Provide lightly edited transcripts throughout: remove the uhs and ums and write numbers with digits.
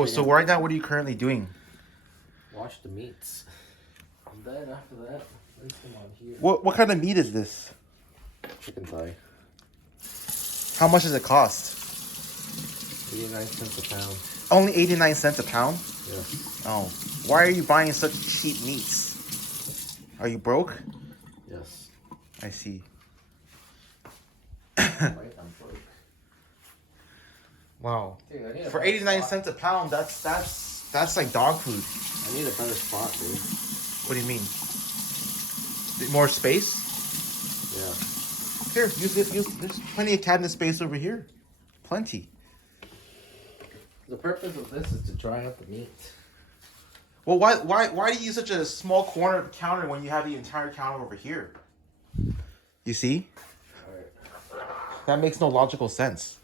right, so right now, what are you currently doing? Wash the meats. And then after that, place them on here. What kind of meat is this? Chicken thigh. How much does it cost? 89 cents a pound. Only 89 cents a pound? Yeah. Oh. Why are you buying such cheap meats? Are you broke? Yes. I see. Right, I'm broke. Wow. Dude, For 89 cents a pound, that's like dog food. I need a better spot, dude. What do you mean? More space? Yeah. Here, use it. There's plenty of cabinet space over here. Plenty. The purpose of this is to dry out the meat. Well, why do you use such a small corner counter when you have the entire counter over here? You see? Alright. That makes no logical sense.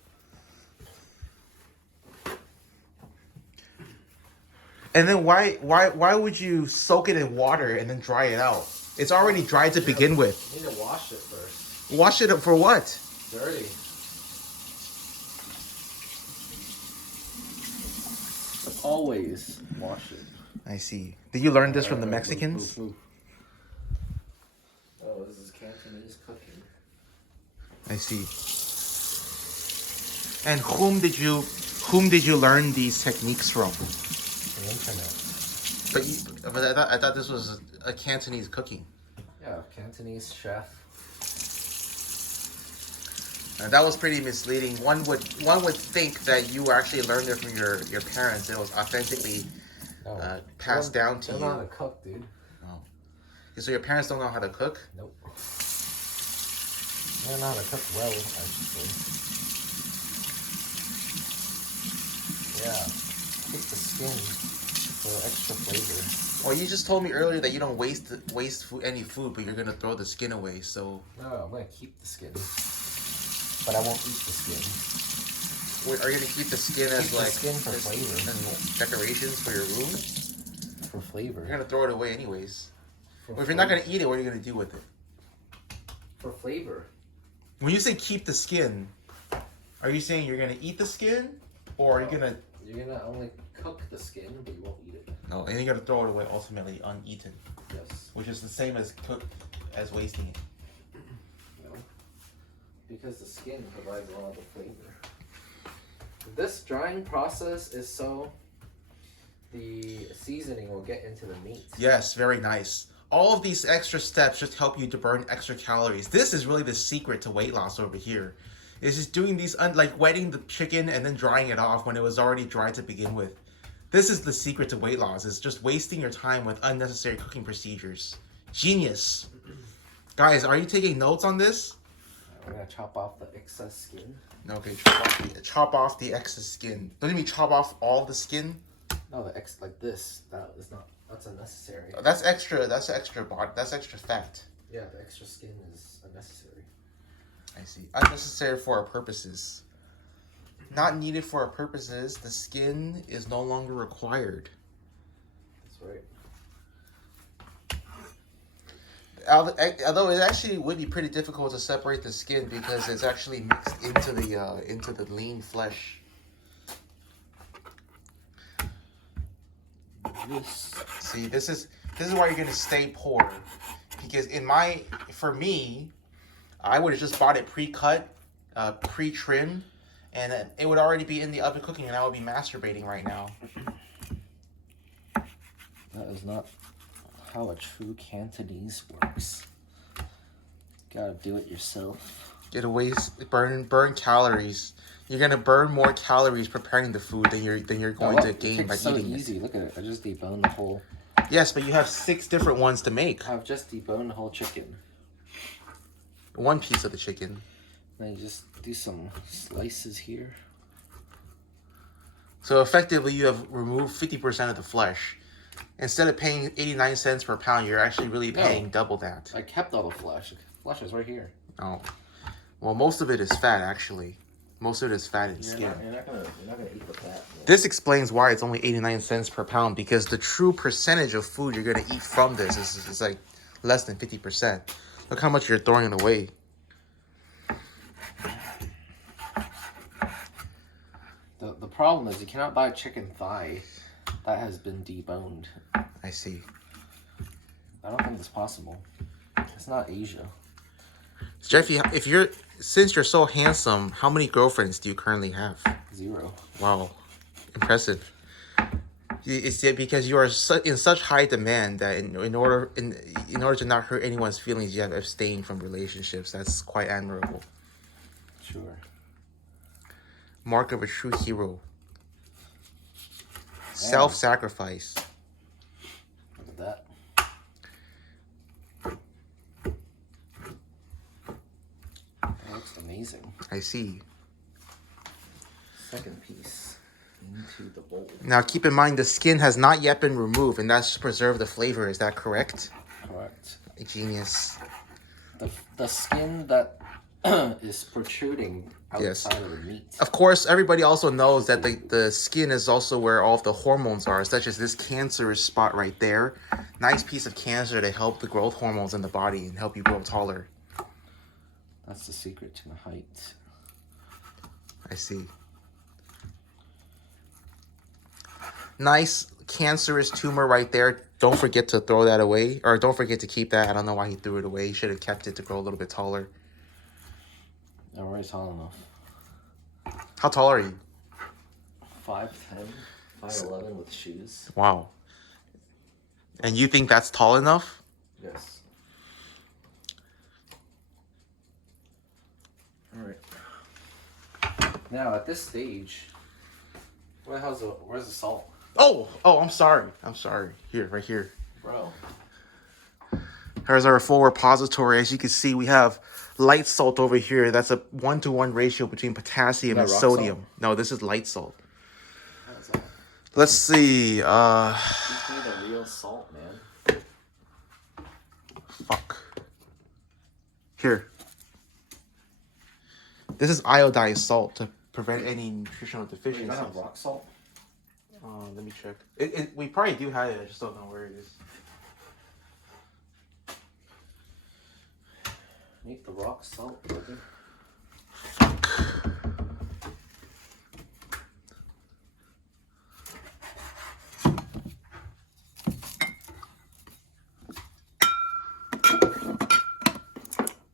And then why would you soak it in water and then dry it out? It's already dried to begin with. You need to wash it first. Wash it up for what? Dirty. Always wash it. I see. Did you learn this from the Mexicans? Oh, this is Cantonese cooking. I see. And whom did you learn these techniques from? The internet. But I thought this was a Cantonese cooking. Yeah, Cantonese chef. And that was pretty misleading. One would think that you actually learned it from your parents. It was authentically passed down to you. They don't know how to cook, dude. Oh. So your parents don't know how to cook? Nope. They don't know how to cook well, actually. Yeah. Keep the skin for extra flavor. Well, you just told me earlier that you don't waste any food, but you're gonna throw the skin away. So. No, I'm gonna keep the skin, but I won't eat the skin. Wait, are you gonna keep the skin as the skin for flavor and decorations for your room? For flavor. You're gonna throw it away anyways. Well, if you're not gonna eat it, what are you gonna do with it? For flavor. When you say keep the skin, are you saying you're gonna eat the skin, or are you gonna? You're gonna only cook the skin, but you won't eat it. No, and you're gonna throw it away ultimately uneaten. Yes. Which is the same as wasting it. No. Because the skin provides a lot of the flavor. This drying process is so the seasoning will get into the meat. Yes, very nice. All of these extra steps just help you to burn extra calories. This is really the secret to weight loss over here. It's just doing these, like wetting the chicken and then drying it off when it was already dry to begin with. This is the secret to weight loss. It's just wasting your time with unnecessary cooking procedures. Genius. Guys, are you taking notes on this? We're gonna chop off the excess skin. Okay, chop off the excess skin. Don't you mean chop off all the skin? No, like this. That is not. That's unnecessary. That's extra. That's extra fat. Yeah, the extra skin is unnecessary. I see. Unnecessary for our purposes. Not needed for our purposes. The skin is no longer required. That's right. Although it actually would be pretty difficult to separate the skin because it's actually mixed into the lean flesh. See, this is why you're gonna stay poor, because for me, I would have just bought it pre-cut, pre-trimmed, and it would already be in the oven cooking, and I would be masturbating right now. That is not how a true Cantonese works. Gotta do it yourself. Burn calories. You're gonna burn more calories preparing the food than you're going to gain by eating it. Easy. Look at it. I just deboned the whole. Yes, but you have 6 different ones to make. I've just deboned the whole chicken. One piece of the chicken. Then you just do some slices here. So effectively, you have removed 50% of the flesh. Instead of paying 89 cents per pound, you're actually really paying double that. I kept all the flesh. The flesh is right here. Oh, well, most of it is fat actually. Most of it is fat and skin. You're not gonna eat the fat. No. This explains why it's only 89 cents per pound, because the true percentage of food you're gonna eat from this is like less than 50%. Look how much you're throwing away. The problem is you cannot buy chicken thigh that has been deboned. I see. I don't think it's possible. It's not Asia. Jeffy, since you're so handsome, how many girlfriends do you currently have? 0. Wow, impressive. It's because you are in such high demand that in order to not hurt anyone's feelings, you have abstained from relationships. That's quite admirable. Sure. Mark of a true hero. Self-sacrifice. Look at that. That looks amazing. I see. Second piece into the bowl. Now keep in mind the skin has not yet been removed, and that's to preserve the flavor. Is that correct? Correct. Genius. The skin that is protruding outside of the meat. Of course, everybody also knows that the skin is also where all of the hormones are, such as this cancerous spot right there. Nice piece of cancer to help the growth hormones in the body and help you grow taller. That's the secret to the height. I see. Nice cancerous tumor right there. Don't forget to throw that away, or don't forget to keep that. I don't know why he threw it away. He should have kept it to grow a little bit taller. I'm already tall enough. How tall are you? 5'10", 5'11" with shoes. Wow. And you think that's tall enough? Yes. All right. Now at this stage, where's the salt? Oh, I'm sorry. Here, right here. Bro. Here's our full repository. As you can see, we have light salt over here. That's a 1-to-1 ratio between potassium and sodium. Salt? No, this is light salt. How is that? Let's see. Teach me the real salt, man. Fuck. Here. This is iodized salt to prevent any nutritional deficiencies. You don't have rock salt? Let me check. We probably do have it. I just don't know where it is. Need the rock salt, brother.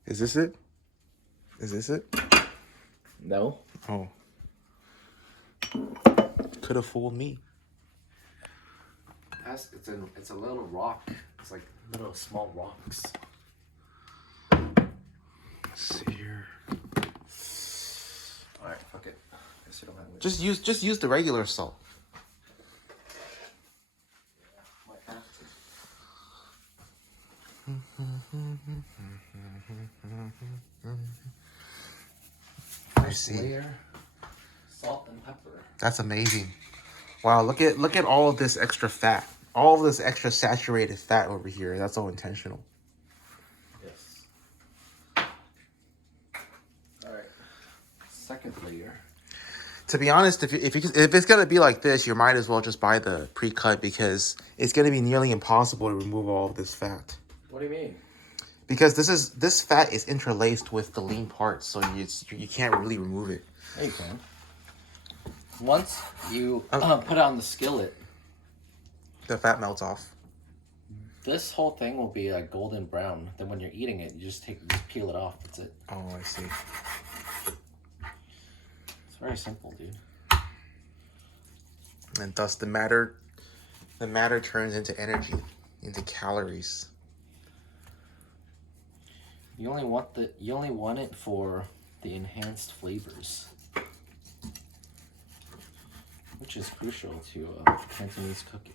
Is this it? Is this it? No. Oh. Could have fooled me. It's a little rock. It's like little small rocks. Let's see here. Alright, fuck it. Guess you don't have it. Just use the regular salt. Might have to. I see. Layer, salt and pepper. That's amazing. Wow, look at all of this extra fat. All of this extra saturated fat over here. That's all intentional. Yes. Alright. Second layer. To be honest, if it's gonna be like this, you might as well just buy the pre-cut because it's gonna be nearly impossible to remove all of this fat. What do you mean? Because this fat is interlaced with the lean parts, so you can't really remove it. Yeah, you can. Once you put it on the skillet, The fat melts off. this whole thing will be like golden brown. Then when you're eating it, you just peel it off. That's it. Oh, I see. It's very simple, dude. And thus the matter turns into energy, into calories. You only want it for the enhanced flavors, which is crucial to Cantonese cooking.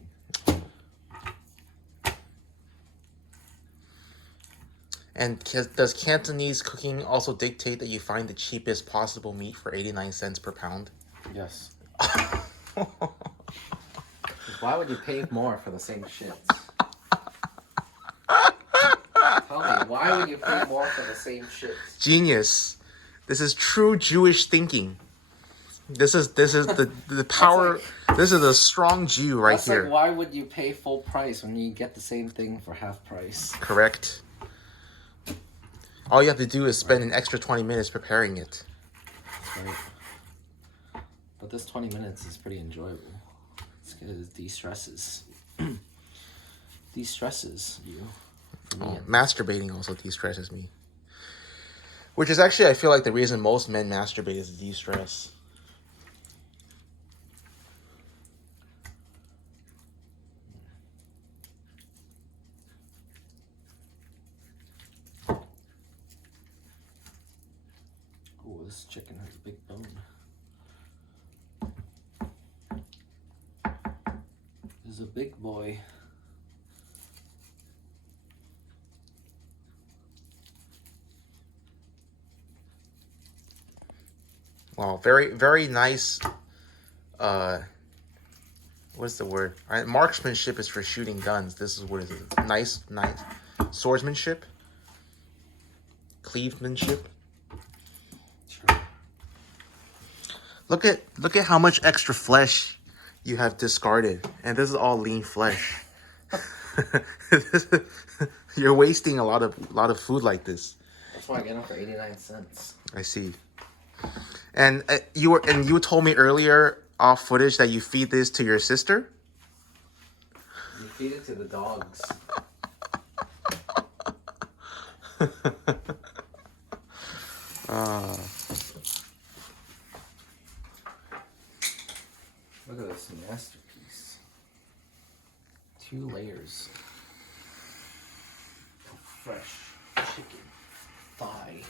And does Cantonese cooking also dictate that you find the cheapest possible meat for 89 cents per pound? Yes. Why would you pay more for the same shit? Tell me, why would you pay more for the same shit? Genius. This is true Jewish thinking. This is the power. This is a strong Jew right That's here. like, why would you pay full price when you get the same thing for half price? Correct. All you have to do is spend an extra 20 minutes preparing it. Right. But this 20 minutes is pretty enjoyable. It's good. It de-stresses. De-stresses you. Oh, masturbating also de-stresses me. Which is actually, I feel like, the reason most men masturbate is de-stress. Oh, this chicken has a big bone. This is a big boy. Wow, very, very nice. What's the word? All right, marksmanship is for shooting guns. This is what is it? Nice swordsmanship, cleavemanship. Sure. Look at how much extra flesh you have discarded, and this is all lean flesh. You're wasting a lot of food like this. That's why I get them for 89 cents. I see. And you told me earlier off footage that you feed this to your sister. You feed it to the dogs. Look at this masterpiece. 2 layers of fresh chicken thigh.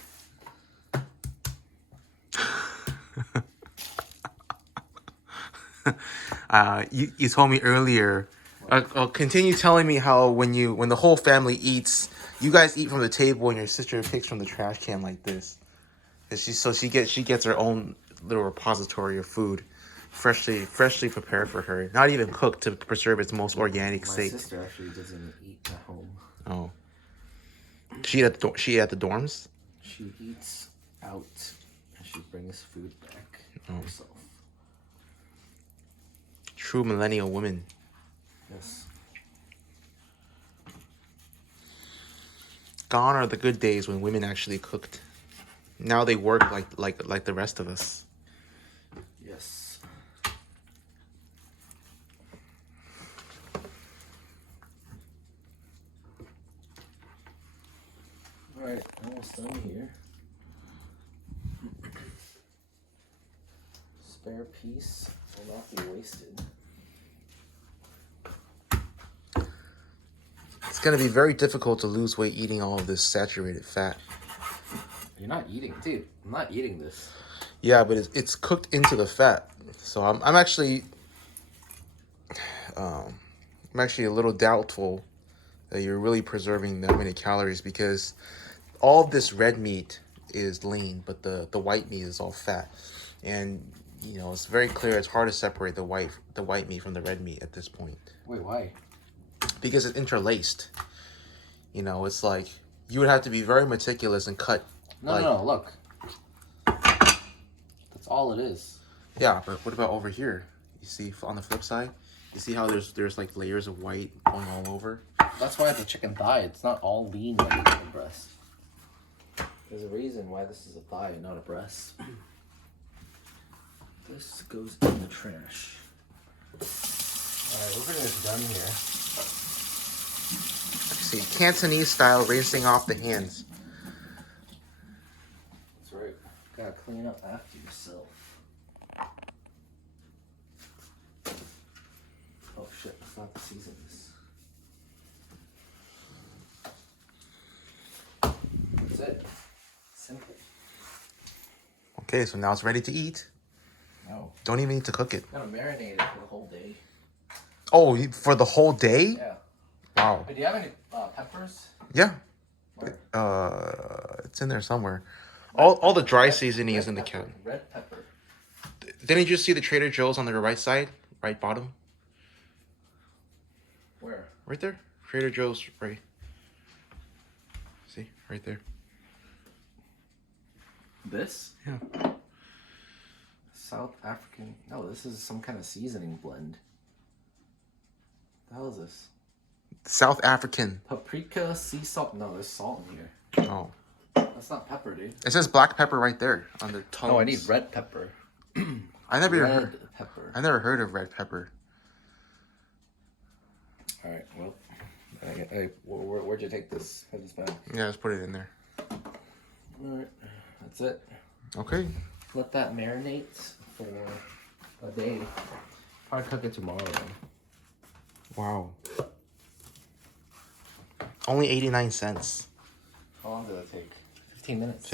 You told me earlier. Continue telling me how when the whole family eats, you guys eat from the table and your sister picks from the trash can like this. And she gets her own little repository of food, freshly prepared for her, not even cooked to preserve its most organic state. My sister actually doesn't eat at home. Oh. She at the dorms? She eats out and she brings food back herself. True millennial woman. Yes. Gone are the good days when women actually cooked. Now they work like the rest of us. Yes. Alright, almost done here. Spare piece will not be wasted. It's gonna be very difficult to lose weight eating all of this saturated fat. You're not eating, dude. I'm not eating this. Yeah, but it's cooked into the fat. So I'm actually a little doubtful that you're really preserving that many calories, because all of this red meat is lean, but the white meat is all fat. And you know, it's very clear it's hard to separate the white meat from the red meat at this point. Wait, why? Because it's interlaced. You know, it's like you would have to be very meticulous and cut. No, look. That's all it is. Yeah, but what about over here? You see on the flip side? You see how there's like layers of white going all over? That's why it's a chicken thigh. It's not all lean like a chicken breast. There's a reason why this is a thigh and not a breast. This goes in the trash. Alright, we're pretty much done here. See, Cantonese style, rinsing off the hands. That's right. Gotta clean up after yourself. Oh shit, I forgot to season this. That's it. Simple. Okay, so now it's ready to eat. No. Don't even need to cook it. Gotta marinate it for the whole day. Oh, for the whole day? Yeah. Wow. But do you have any peppers? Yeah. Where? It's in there somewhere. All the dry seasoning is in the can. Red pepper. Didn't you just see the Trader Joe's on the right side? Right bottom? Where? Right there. Trader Joe's, right. See? Right there. This? Yeah. South African. No, this is some kind of seasoning blend. The hell is this? South African. Paprika, sea salt. No, there's salt in here. Oh. That's not pepper, dude. It says black pepper right there on the tones. Oh, I need red pepper. I never heard. Red pepper. I never heard of red pepper. All right. Well, where'd you take this? Put this back. Yeah, let's put it in there. All right. That's it. Okay. Let that marinate for a day. Probably cook it tomorrow. Wow. Only 89 cents. How long did that take? 15 minutes.